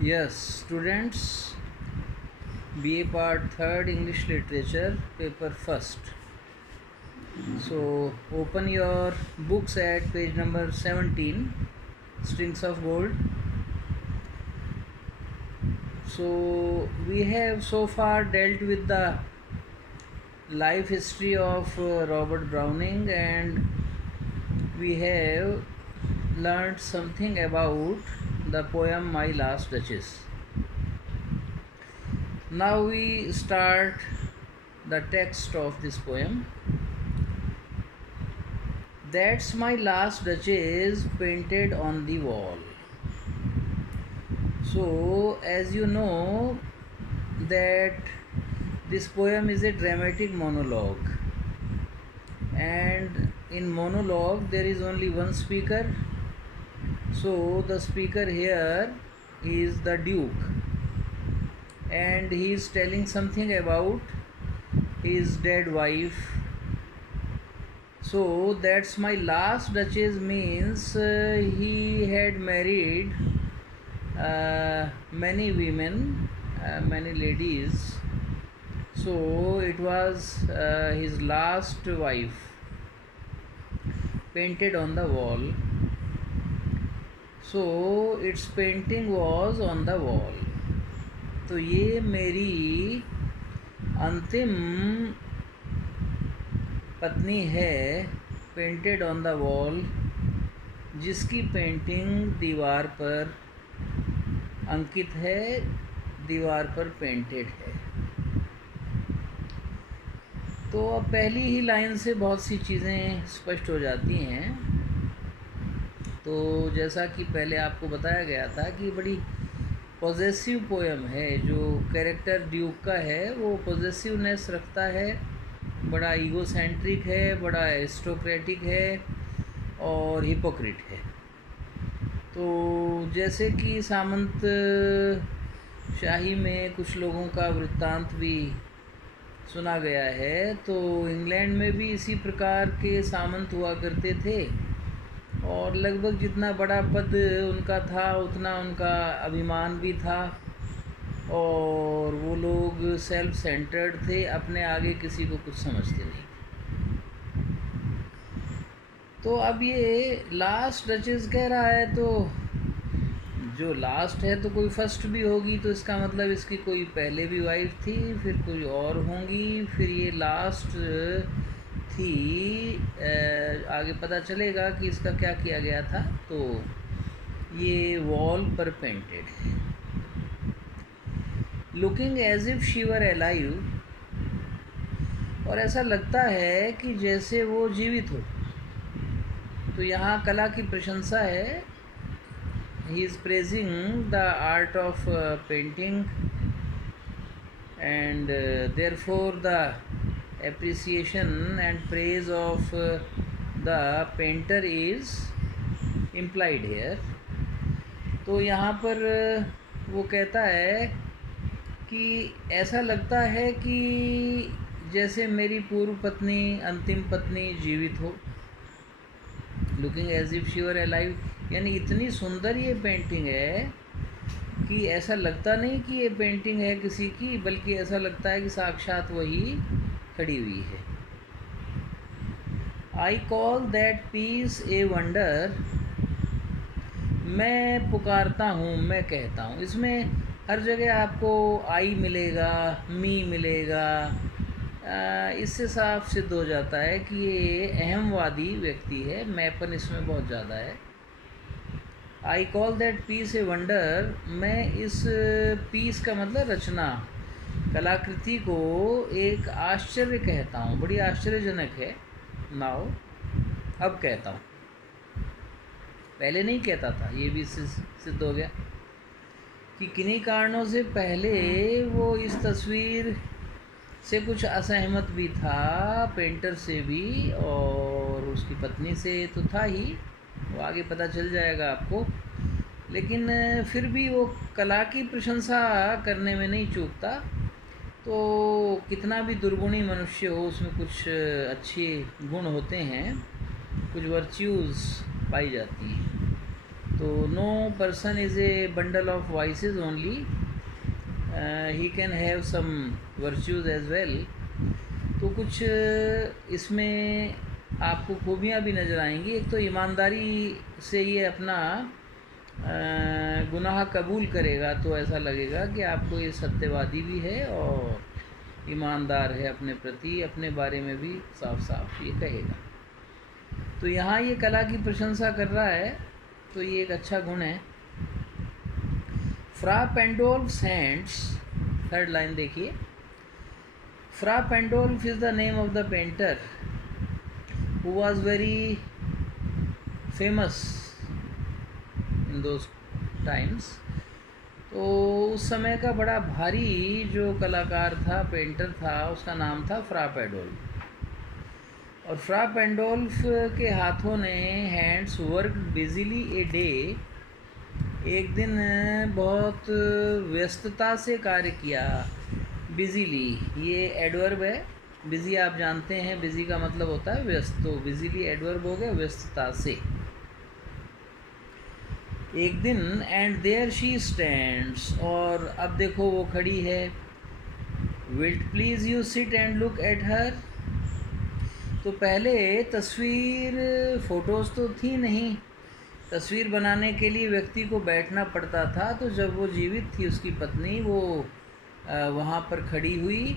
Yes, students, BA Part 3rd English Literature, paper first. So, open your books at page number 17, Strings of Gold. So, we have so far dealt with the life history of Robert Browning, and we have learned something about the poem My Last Duchess. Now we start the text of this poem. That's my last duchess painted on the wall. So, as you know, that this poem is a dramatic monologue, and in monologue there is only one speaker. So the speaker here is the Duke, and he is telling something about his dead wife. So that's my last duchess means he had married many women, many ladies. So it was his last wife painted on the wall. So its painting was on the wall. तो ये मेरी अंतिम पत्नी है, painted on the wall, जिसकी painting दीवार पर अंकित है, दीवार पर पेंटेड है। तो अब पहली ही लाइन से बहुत सी चीज़ें स्पष्ट हो जाती हैं। तो जैसा कि पहले आपको बताया गया था कि बड़ी पॉजेसिव पोएम है, जो कैरेक्टर ड्यूक का है वो पॉजेसिवनेस रखता है, बड़ा ईगोसेंट्रिक है, बड़ा एरिस्टोक्रेटिक है और हिपोक्रिट है। तो जैसे कि सामंत शाही में कुछ लोगों का वृत्तांत भी सुना गया है, तो इंग्लैंड में भी इसी प्रकार के सामंत हुआ करते थे, और लगभग जितना बड़ा पद उनका था उतना उनका अभिमान भी था, और वो लोग सेल्फ सेंटर्ड थे, अपने आगे किसी को कुछ समझते नहीं। तो अब ये लास्ट डचेस कह रहा है, तो जो लास्ट है तो कोई फर्स्ट भी होगी, तो इसका मतलब इसकी कोई पहले भी वाइफ थी, फिर कोई और होंगी, फिर ये लास्ट थी। आगे पता चलेगा कि इसका क्या किया गया था। तो ये वॉल पर पेंटेड है। Looking as if she were alive, और ऐसा लगता है कि जैसे वो जीवित हो। तो यहाँ कला की प्रशंसा है। He is praising the art of painting, and therefore the appreciation and praise of the painter is implied here. तो यहाँ पर वो कहता है कि ऐसा लगता है कि जैसे मेरी पूर्व पत्नी, अंतिम पत्नी जीवित हो। Looking as if she were alive, यानी इतनी सुंदर ये पेंटिंग है कि ऐसा लगता नहीं कि ये पेंटिंग है किसी की, बल्कि ऐसा लगता है कि साक्षात वही खड़ी हुई है। I call that piece a wonder, मैं पुकारता हूँ, मैं कहता हूँ। इसमें हर जगह आपको आई मिलेगा, मी मिलेगा। इससे साफ सिद्ध हो जाता है कि ये अहमवादी व्यक्ति है, मैंपन इसमें बहुत ज़्यादा है। I call that piece a wonder, मैं इस पीस का मतलब रचना, कलाकृति को एक आश्चर्य कहता हूँ, बड़ी आश्चर्यजनक है। नाउ, अब कहता हूँ, पहले नहीं कहता था। ये भी सिद्ध हो गया कि किन्हीं कारणों से पहले वो इस तस्वीर से कुछ असहमत भी था, पेंटर से भी और उसकी पत्नी से तो था ही, वो आगे पता चल जाएगा आपको। लेकिन फिर भी वो कला की प्रशंसा करने में नहीं चूकता। तो कितना भी दुर्गुणी मनुष्य हो, उसमें कुछ अच्छे गुण होते हैं, कुछ वर्च्यूज़ पाई जाती हैं। तो no person is a bundle of vices only, he can have some virtues as well. तो कुछ इसमें आपको खूबियाँ भी नज़र आएंगी। एक तो ईमानदारी से ये अपना गुनाह कबूल करेगा तो ऐसा लगेगा कि आपको ये सत्यवादी भी है और ईमानदार है अपने प्रति, अपने बारे में भी साफ साफ ये कहेगा। तो यहाँ ये कला की प्रशंसा कर रहा है, तो ये एक अच्छा गुण है। Fra Pandolf's hands, third line देखिए। Fra Pandolf is the name of the painter who was very famous in those times. तो उस समय का बड़ा भारी जो कलाकार था, पेंटर था, उसका नाम था फ्रा पेंडोल्फ। और फ्रा पेंडोल्फ के हाथों ने hands work busily a day, एक दिन बहुत व्यस्तता से कार्य किया। बिजीली ये एडवर्ब है, बिजी आप जानते हैं, बिजी का मतलब होता है व्यस्त, तो बिजीली एडवर्ब हो गया व्यस्तता से। एक दिन एंड देयर शी स्टैंड्स, और अब देखो वो खड़ी है। Wilt please you sit and look at her. तो पहले तस्वीर, फ़ोटोज़ तो थी नहीं, तस्वीर बनाने के लिए व्यक्ति को बैठना पड़ता था। तो जब वो जीवित थी, उसकी पत्नी, वो वहाँ पर खड़ी हुई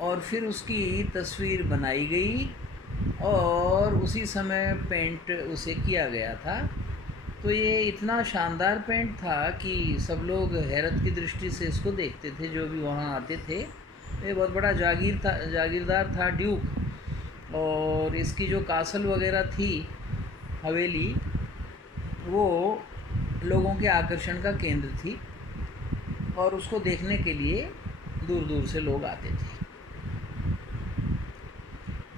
और फिर उसकी तस्वीर बनाई गई और उसी समय पेंट उसे किया गया था। तो ये इतना शानदार पेंट था कि सब लोग हैरत की दृष्टि से इसको देखते थे जो भी वहाँ आते थे। ये बहुत बड़ा जागीरदार था, ड्यूक, और इसकी जो कासल वगैरह थी, हवेली, वो लोगों के आकर्षण का केंद्र थी और उसको देखने के लिए दूर दूर से लोग आते थे।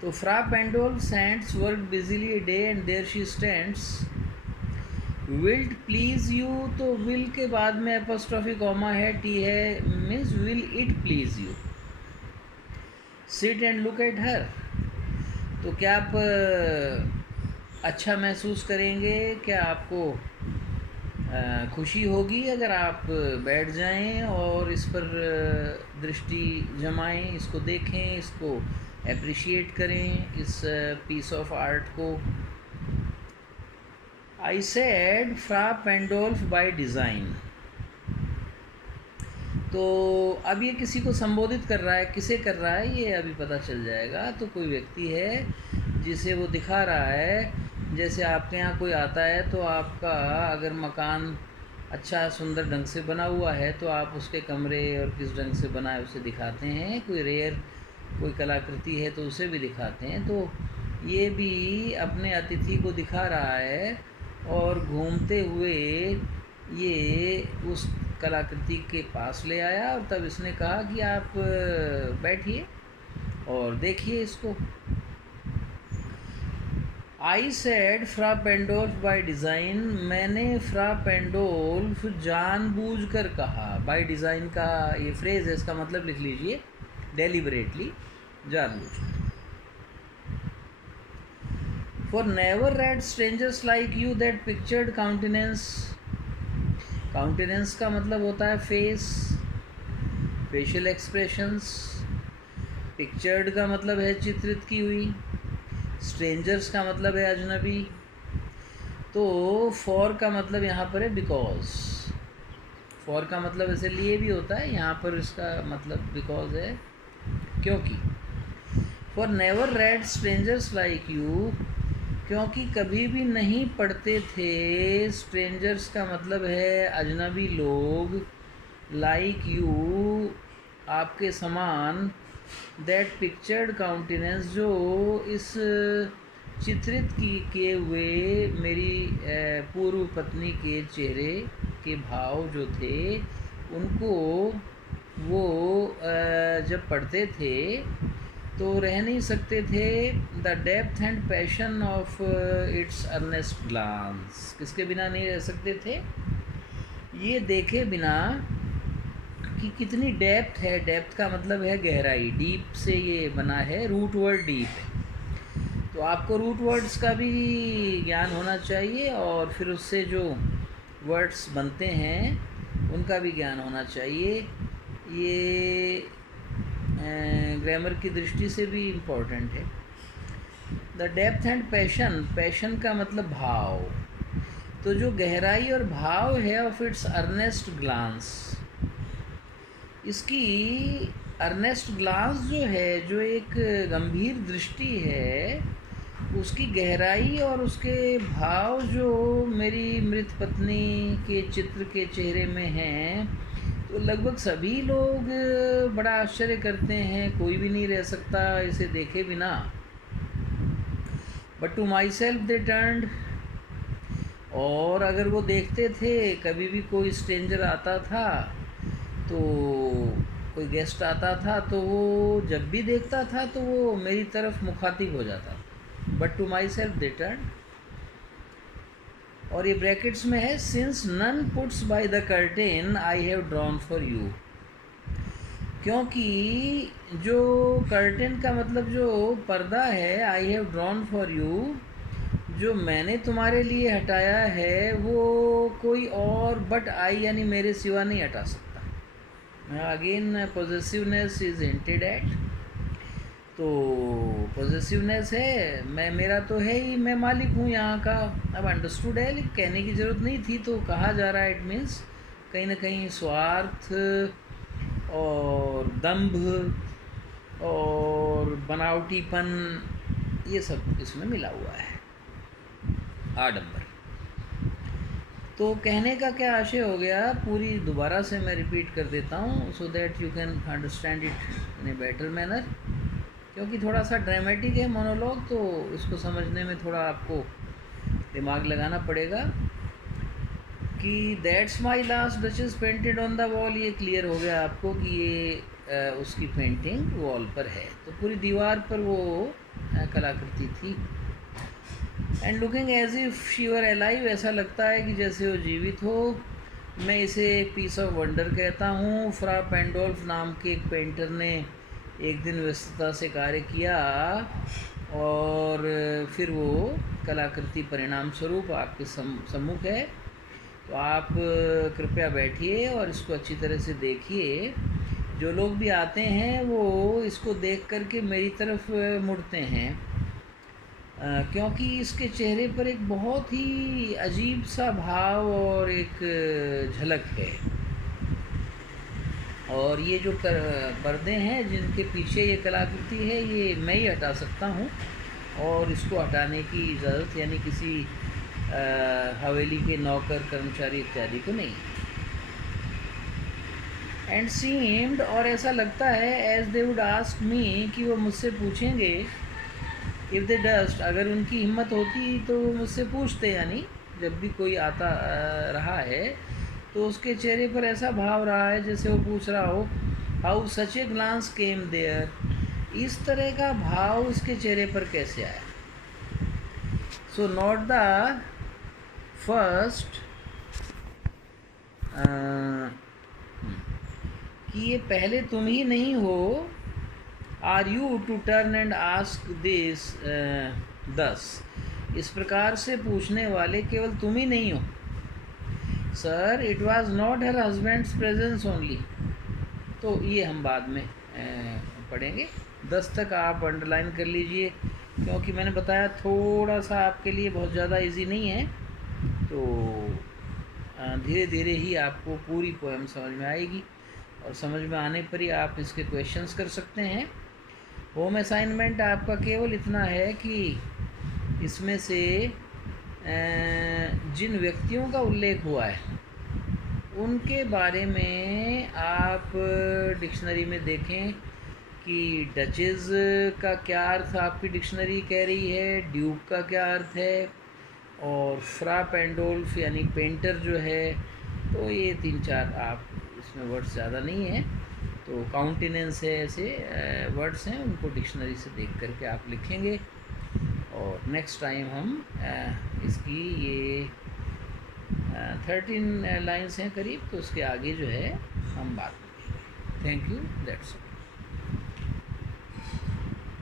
तो Fra Pandolf hands work busily a day and there she stands. Will't please you, तो विल के बाद में एपोस्ट्रोफी कॉमा है, टी है, means will it please you. Sit and look at her, तो क्या आप अच्छा महसूस करेंगे, क्या आपको खुशी होगी अगर आप बैठ जाएं और इस पर दृष्टि जमाएं, इसको देखें, इसको एप्रिशिएट करें, इस पीस ऑफ आर्ट को। I said Fra Pandolf by design. तो अब ये किसी को संबोधित कर रहा है, किसे कर रहा है ये अभी पता चल जाएगा। तो कोई व्यक्ति है जिसे वो दिखा रहा है। जैसे आपके यहाँ कोई आता है तो आपका अगर मकान अच्छा सुंदर ढंग से बना हुआ है तो आप उसके कमरे और किस ढंग से बना है उसे दिखाते हैं। कोई रेयर कोई कलाकृति है तो उसे भी दिखाते हैं। तो ये भी अपने अतिथि को दिखा रहा है और घूमते हुए ये उस कलाकृति के पास ले आया और तब इसने कहा कि आप बैठिए और देखिए इसको। I said Fra Pandolf by design, मैंने फ्रा पेंडोल्फ जानबूझकर कहा। बाय डिज़ाइन का ये फ्रेज़ है, इसका मतलब लिख लीजिए, डेलिबरेटली, जानबूझकर। For never red strangers like you that pictured countenance. Countenance का मतलब होता है फेस, फेशियल एक्सप्रेशंस। पिक्चर्ड का मतलब है चित्रित की हुई। स्ट्रेंजर्स का मतलब है अजनबी। तो फॉर का मतलब यहाँ पर है बिकॉज। फॉर का मतलब ऐसे लिए भी होता है, यहाँ पर इसका मतलब बिकॉज है, क्योंकि। For never red strangers like you, क्योंकि कभी भी नहीं पढ़ते थे। स्ट्रेंजर्स का मतलब है अजनबी लोग। लाइक यू, आपके समान। दैट पिक्चर्ड काउंटेनेंस, जो इस चित्रित किए हुए मेरी पूर्व पत्नी के चेहरे के भाव जो थे उनको वो जब पढ़ते थे तो रह नहीं सकते थे। The depth and passion of its earnest glance, किसके बिना नहीं रह सकते थे, ये देखे बिना कि कितनी डेप्थ है। डेप्थ का मतलब है गहराई, डीप से ये बना है, रूट वर्ड डीप है। तो आपको रूट वर्ड्स का भी ज्ञान होना चाहिए और फिर उससे जो वर्ड्स बनते हैं उनका भी ज्ञान होना चाहिए। ये ग्रामर की दृष्टि से भी इम्पोर्टेंट है। The depth and passion, passion का मतलब भाव, तो जो गहराई और भाव है ऑफ इट्स अर्नेस्ट ग्लांस, इसकी अर्नेस्ट ग्लांस जो है, जो एक गंभीर दृष्टि है, उसकी गहराई और उसके भाव जो मेरी मृत पत्नी के चित्र के चेहरे में हैं, तो लगभग सभी लोग बड़ा आश्चर्य करते हैं, कोई भी नहीं रह सकता इसे देखे बिना। But to myself they turned, और अगर वो देखते थे, कभी भी कोई स्ट्रेंजर आता था, तो कोई गेस्ट आता था, तो वो जब भी देखता था तो वो मेरी तरफ मुखातिब हो जाता। But to myself they turn, और ये ब्रैकेट्स में है, since none puts by the curtain I have drawn for you, क्योंकि जो कर्टेन का मतलब जो पर्दा है, I have drawn for you, जो मैंने तुम्हारे लिए हटाया है, वो कोई और बट आई यानी मेरे सिवा नहीं हटा सकता। अगेन पॉजेसिवनेस इज हिंटेड एट, तो पॉजेसिवनेस है, मैं, मेरा तो है ही, मैं मालिक हूँ यहाँ का। अब अंडरस्टूड है, लेकिन कहने की ज़रूरत नहीं थी, तो कहा जा रहा है। इट मीन्स कहीं ना कहीं स्वार्थ और दंभ और बनावटीपन, ये सब इसमें मिला हुआ है, आडंबर। तो कहने का क्या आशय हो गया, पूरी दोबारा से मैं रिपीट कर देता हूँ, so that you can understand it in a better manner, क्योंकि थोड़ा सा ड्रामेटिक है मोनोलॉग, तो इसको समझने में थोड़ा आपको दिमाग लगाना पड़ेगा। कि that's my last duchess painted on the wall, ये क्लियर हो गया आपको कि ये उसकी पेंटिंग वॉल पर है, तो पूरी दीवार पर वो कलाकृति थी। And looking as if she were alive, ऐसा लगता है कि जैसे वो जीवित हो। मैं इसे एक पीस ऑफ वंडर कहता हूँ। फ्रा पेंडोल्फ नाम के एक पेंटर ने एक दिन व्यस्तता से कार्य किया, और फिर वो कलाकृति परिणाम स्वरूप आपके सम्मुख है। तो आप कृपया बैठिए और इसको अच्छी तरह से देखिए। जो लोग भी आते हैं वो इसको देख करके मेरी तरफ मुड़ते हैं, क्योंकि इसके चेहरे पर एक बहुत ही अजीब सा भाव और एक झलक है। और ये जो पर्दे हैं जिनके पीछे ये कलाकृति है, ये मैं ही हटा सकता हूँ, और इसको हटाने की इजाज़त यानी किसी हवेली के नौकर कर्मचारी इत्यादि को नहीं। एंड सीम्ड, और ऐसा लगता है, as they would ask me, कि वो मुझसे पूछेंगे, इफ़ दे डस्ट, अगर उनकी हिम्मत होती तो वो मुझसे पूछते, यानी जब भी कोई आता रहा है तो उसके चेहरे पर ऐसा भाव रहा है जैसे वो पूछ रहा हो, how such a glance came there, इस तरह का भाव उसके चेहरे पर कैसे आया। सो नॉट द फर्स्ट, कि ये पहले तुम ही नहीं हो, are you to turn and ask this thus, इस प्रकार से पूछने वाले केवल तुम ही नहीं हो। Sir, it was not her husband's presence only, तो ये हम बाद में पढ़ेंगे। 10 तक आप अंडरलाइन कर लीजिए, क्योंकि मैंने बताया थोड़ा सा आपके लिए बहुत ज़्यादा इजी नहीं है, तो धीरे धीरे ही आपको पूरी पोएम समझ में आएगी, और समझ में आने पर ही आप इसके क्वेश्चंस कर सकते हैं। होम असाइनमेंट आपका केवल इतना है कि इसमें से जिन व्यक्तियों का उल्लेख हुआ है उनके बारे में आप डिक्शनरी में देखें कि डचेस का क्या अर्थ आपकी डिक्शनरी कह रही है, ड्यूक का क्या अर्थ है, और फ्रा पेंडोल्फ यानी पेंटर जो है, तो ये 3-4 आप, इसमें वर्ड्स ज़्यादा नहीं है, तो काउंटेनेंस है, ऐसे वर्ड्स हैं, उनको डिक्शनरी से देख करके आप लिखेंगे। और नेक्स्ट टाइम हम इसकी ये 13 लाइन्स हैं करीब, तो उसके आगे जो है हम बात करेंगे। Thank you, that's all.